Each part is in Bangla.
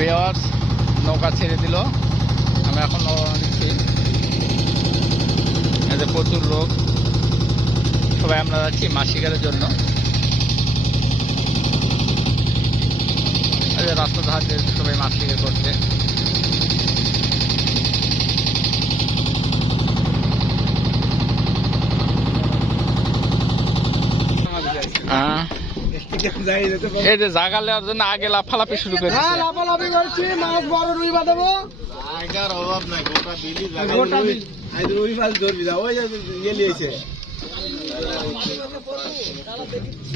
ভিওয়ার্স নৌকা ছেড়ে দিল। আমি এখন নৌকা দিচ্ছি এতে প্রচুর লোক। সবাই আমরা যাচ্ছি মাছ জন্য। এই রাস্তার ধার সবাই মাছ করছে। এই যে জাগা নেওয়ার জন্য আগে লাফালাফি শুরু করে হ্যাঁ লাফালাফি করছি মাছ বড় রুই বাঁধাবো জায়গার অভাব নাই গোটা বিলি গোটা বিল। রুই মাছ ধরবি না ওই যে ইয়ে লিয়েছে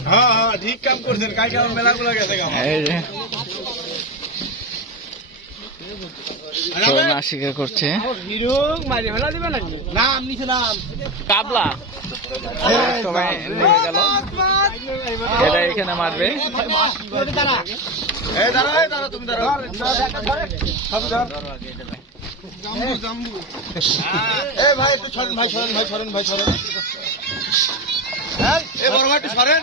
হ্যাঁ হ্যাঁ ঠিক কাম করছেন কালকে মেলা গুলো গেছে মাছ শিকার করছে। কাবলা। সবাই নেমে গেল। এটা এখানে মারবে। এই দাঁড়া। এই দাঁড়া তুমি দাঁড়া এই ভাই একটু সরেন ভাই সরেন ভাই সরেন ভাই সরেন। হ্যাঁ এই বড় ভাই একটু সরেন।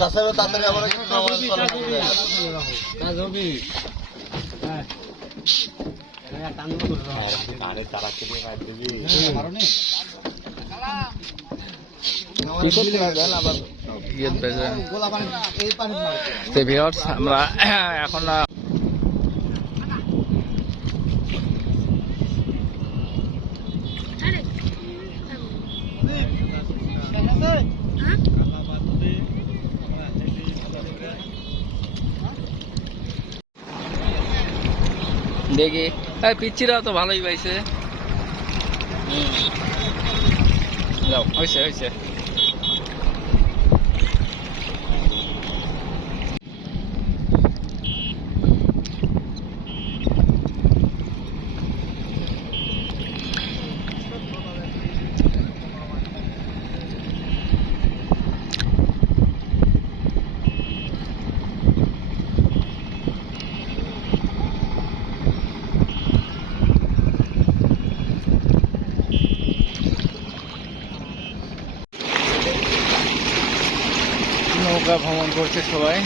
তাছাড়া এখন আবার একটু নামাজ দেখি। হ্যাঁ পিচ্ছিরাও তো ভালোই পাইছে। হুম। হয়েছে হয়েছে নৌকা ভ্রমণ করছে সবাই।